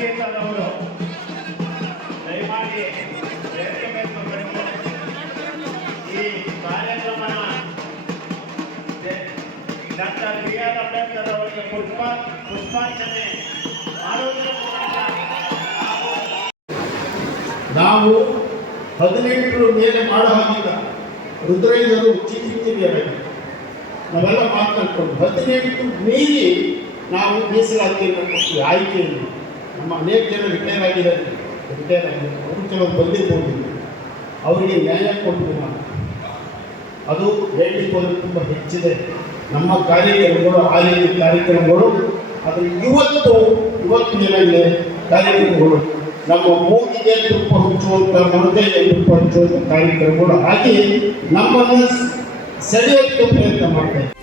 ಸಂಗೀತದವರು ದಯಮಾಡಿ ಈ ಕಾರ್ಯಕ್ರಮನ ಡಾಕ್ಟರ್ ಬಿ ಆರ್ ಅಂಬೇಡ್ಕರ್ ಅವರಿಗೆ ಪುಷ್ಪ ಪುಷ್ಪಾರ್ಚನೆ ನಾವು ಹದಿನೆಂಟರ ಮೇಲೆ ಮಾಡೋ ಹಾಗಿಲ್ಲ. ಹೃದಯದವರು ಉಚ್ಚಿ ನಾವೆಲ್ಲ ಮಾತನಾಡ್ಕೊಂಡು ಹದಿನೆಂಟು ಮೀರಿ ನಾವು ಮೀಸಲಾತಿ ಆಯ್ಕೆ ನಮ್ಮ ಅನೇಕ ಜನ ರಿಟೈರ್ ಆಗಿದ್ದಾರೆ. ರಿಟೈರ್ ಆಗಿದ್ದಾರೆ. ಅವರು ಕೆಲವರು ಬಂದಿರ್ಬೋದು ಅವರಿಗೆ ನ್ಯಾಯ ಕೊಟ್ಟಿಲ್ಲ ಅದು ಹೇಳಲಿಕ್ಕೆ ತುಂಬ ಹೆಚ್ಚಿದೆ. ನಮ್ಮ ಕಾರ್ಯಕ್ರಮಗಳು ಆ ರೀತಿ ಕಾರ್ಯಕ್ರಮಗಳು ಆದರೆ ಇವತ್ತು ಇವತ್ತು ಏನಾಗಿದೆ ಕಾರ್ಯಕ್ರಮಗಳು ನಮ್ಮ ಮೂಗಿಗೆ ತುಪ್ಪ ಹಂಚುವಂಥ ಮೊಳಕೆಗೆ ತುಪ್ಪ ಹಂಚುವಂಥ ಕಾರ್ಯಕ್ರಮಗಳು ಹಾಗೆ ನಮ್ಮನ್ನು ಸೆಳೆಯೋಕ್ಕೆ ಪ್ರಯತ್ನ ಮಾಡ್ತಾ ಇದ್ದಾರೆ.